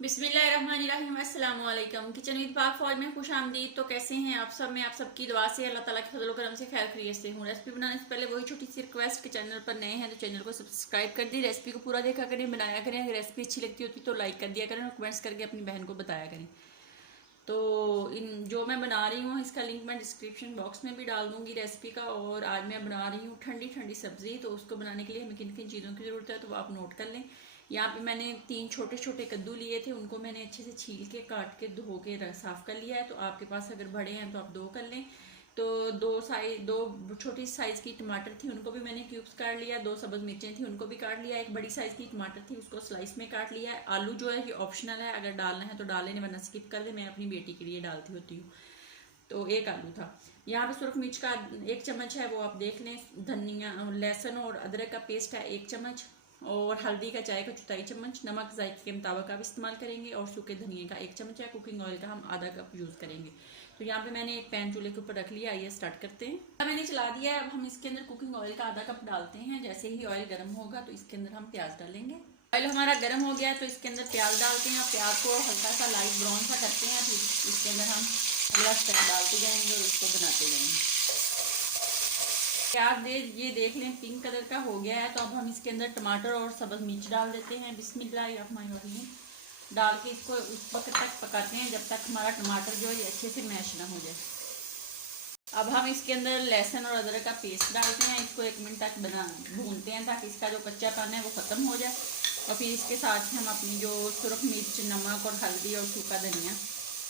बिस्मिल्लाहिर्रहमानिर्रहीम। अस्सलाम वालेकुम। किचन विद पाक फौज में खुश आमदीद। तो कैसे हैं आप सब? मैं आप सबकी दुआ से अल्लाह ताला के फजल करम से खैर खैरियत से हूँ। रेसिपी बनाने से पहले वही छोटी सी रिक्वेस्ट कि चैनल पर नए हैं तो चैनल को सब्सक्राइब कर दी, रेसिपी को पूरा देखा करें, बनाया करें। अगर रेसिपी अच्छी लगती होती तो लाइक कर दिया करें और कमेंट्स करके अपनी बहन को बताया करें। तो इन जो मैं बना रही हूँ इसका लिंक मैं डिस्क्रिप्शन बॉक्स में भी डाल दूंगी रेसिपी का। और आज मैं बना रही हूँ ठंडी ठंडी सब्जी। तो उसको बनाने के लिए हमें किन किन चीज़ों की ज़रूरत है तो वो आप नोट कर लें। यहाँ पे मैंने 3 छोटे छोटे कद्दू लिए थे, उनको मैंने अच्छे से छील के काट के धो के साफ कर लिया है। तो आपके पास अगर बड़े हैं तो आप 2 कर लें। तो दो छोटी साइज की टमाटर थी, उनको भी मैंने क्यूब्स काट लिया। 2 सब्ज मिर्चें थी, उनको भी काट लिया। एक बड़ी साइज की टमाटर थी, उसको स्लाइस में काट लिया है। आलू जो है ये ऑप्शनल है, अगर डालना है तो डालें वरना स्किप कर दे, मैं अपनी बेटी के लिए डालती होती हूँ। तो 1 आलू था। यहाँ पे सुरख मिर्च का 1 चम्मच है, वो आप देख लें। धनिया, लहसुन और अदरक का पेस्ट है 1 चम्मच। और हल्दी का चाय का 1/4 चम्मच। नमक जायके के मुताबिक आप इस्तेमाल करेंगे। और सूखे धनिए का 1 चम्मच है। कुकिंग ऑयल का हम आधा कप यूज़ करेंगे। तो यहाँ पे मैंने एक पैन चूल्हे के ऊपर रख लिया। आइए स्टार्ट करते हैं। अब मैंने चला दिया है। अब हम इसके अंदर कुकिंग ऑयल का आधा कप डालते हैं। जैसे ही ऑयल गर्म होगा तो इसके अंदर हम प्याज डालेंगे। ऑयल हमारा गर्म हो गया तो इसके अंदर प्याज डालते हैं। प्याज को हल्का सा लाइट ब्राउन सा करते हैं, फिर इसके अंदर हम अगला स्टेप डालते जाएंगे और उसको बनाते जाएंगे। प्याज ये देख लें पिंक कलर का हो गया है। तो अब हम इसके अंदर टमाटर और सब्ज़ मिर्च डाल देते हैं। बिस्मिल्लाहिर्रहमानिर्रहीम डाल के इसको उस वक्त तक पकाते हैं जब तक हमारा टमाटर जो है अच्छे से मैश ना हो जाए। अब हम इसके अंदर लहसुन और अदरक का पेस्ट डालते हैं। इसको 1 मिनट तक भूनते हैं ताकि इसका जो कच्चापन है वो ख़त्म हो जाए। और फिर इसके साथ हम अपनी जो सुरख मिर्च, नमक और हल्दी और सूखा धनिया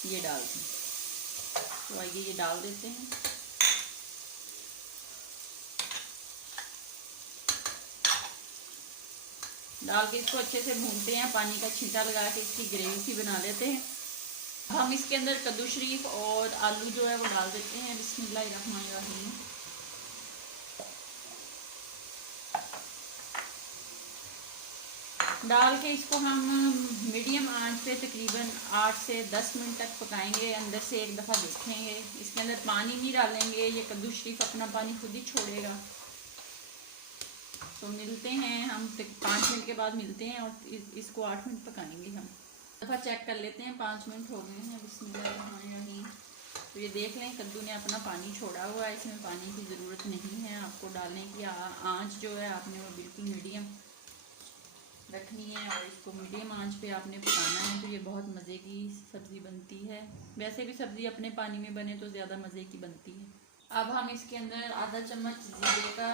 ये डालते हैं। तो आइए ये डाल देते हैं। डाल के इसको अच्छे से भूनते हैं। पानी का छींटा लगा के इसकी ग्रेवी सी बना लेते हैं। हम इसके अंदर कद्दू शरीफ और आलू जो है वो डाल देते हैं। बिस्मिल्लाहिर्रहमानिर्रहीम डाल के इसको हम मीडियम आंच पे तकरीबन 8 से 10 मिनट तक पकाएंगे। अंदर से एक दफ़ा देखेंगे। इसके अंदर पानी नहीं डालेंगे, ये कद्दू शरीफ अपना पानी खुद ही छोड़ेगा। तो मिलते हैं हम 5 मिनट के बाद मिलते हैं और इसको 8 मिनट पकाएंगे। हम दफ़ा चेक कर लेते हैं। 5 मिनट हो गए हैं। बिस्मिल्लाहिर्रहमानिर्रहीम। तो ये देख लें कद्दू ने अपना पानी छोड़ा हुआ है, इसमें पानी की ज़रूरत नहीं है आपको डालने की। आँच जो है आपने वो बिल्कुल मीडियम रखनी है और इसको मीडियम आंच पे आपने पकाना है। तो ये बहुत मज़े की सब्ज़ी बनती है। वैसे भी सब्ज़ी अपने पानी में बने तो ज़्यादा मज़े की बनती है। अब हम इसके अंदर आधा चम्मच जीरे का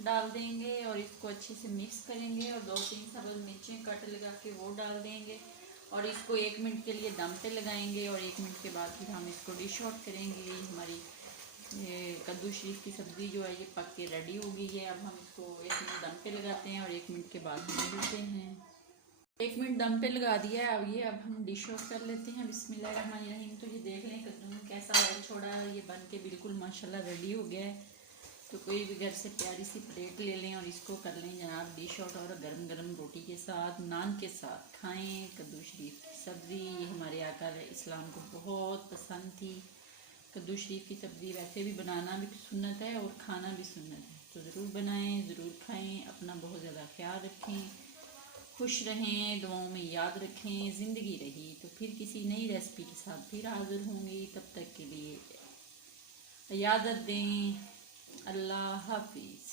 डाल देंगे और इसको अच्छे से मिक्स करेंगे। और 2-3 सब्ज़ मिर्चें कट लगा के वो डाल देंगे और इसको 1 मिनट के लिए दम पे लगाएंगे। और 1 मिनट के बाद फिर हम इसको डिश आउट करेंगे। हमारी ये कद्दू शरीफ की सब्ज़ी जो है ये पक के रेडी हो गई है। अब हम इसको 1 मिनट दम पे लगाते हैं और 1 मिनट के बाद हम मिलते हैं। 1 मिनट दम पे लगा दिया है। अब हम डिश आउट कर लेते हैं। बिस्मिल्लाहिर्रहमानिर्रहीम। तो ये देख लें कद्दू में कैसा ऑयल छोड़ा है। ये बन के बिल्कुल माशाल्लाह रेडी हो गया है। तो कोई भी घर से प्यारी सी प्लेट ले लें और इसको कर लें जनाब डिश आउट। और गरम गरम रोटी के साथ, नान के साथ खाएँ कद्दू शरीफ की सब्ज़ी। ये हमारे आका इस्लाम को बहुत पसंद थी। कद्दू शरीफ की सब्ज़ी वैसे भी बनाना भी सुन्नत है और खाना भी सुन्नत है। तो ज़रूर बनाएं, ज़रूर खाएं। अपना बहुत ज़्यादा ख्याल रखें, खुश रहें, दुआओं में याद रखें। ज़िंदगी रही तो फिर किसी नई रेसिपी के साथ फिर हाज़िर होंगी। तब तक के लिए इजाज़त दें। अल्लाह हाफिज़।